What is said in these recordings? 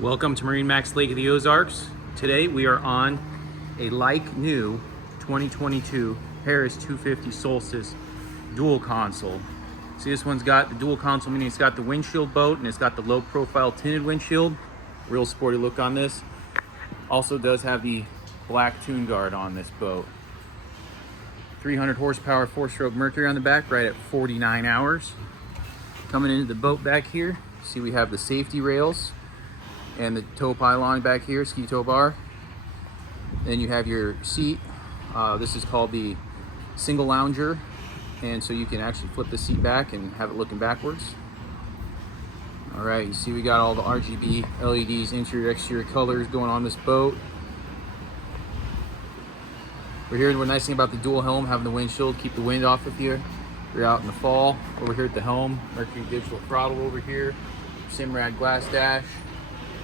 Welcome to MarineMax Lake of the Ozarks. Today we are on a like new 2022 Harris 250 Solstice dual console. See, this one's got the dual console, meaning it's got the windshield boat and it's got the low profile tinted windshield. Real sporty look on this. Also does have the black tune guard on this boat. 300 horsepower 4-stroke Mercury on the back, right at 49 hours. Coming into the boat back here, see we have the safety rails and the tow pylon back here, ski tow bar. Then you have your seat. This is called the single lounger, and so you can actually flip the seat back and have it looking backwards. All right, you see we got all the RGB LEDs, interior, exterior colors going on this boat. We're here, the nice thing about the dual helm, having the windshield, keep the wind off of you. You're out in the fall. Over here at the helm, Mercury digital throttle over here, Simrad glass dash,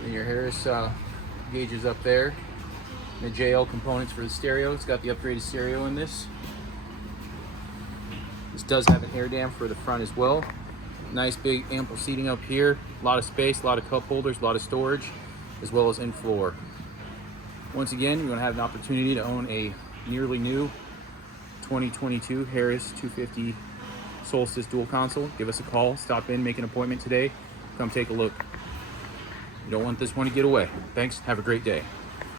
and your Harris gauges up there. And the JL components for the stereo. It's got the upgraded stereo in this. This does have an air dam for the front as well. Nice big ample seating up here. A lot of space, a lot of cup holders, a lot of storage, as well as in floor. Once again, you're going to have an opportunity to own a nearly new 2022 Harris 250 Solstice dual console. Give us a call, stop in, make an appointment today, come take a look. You don't want this one to get away. Thanks, have a great day.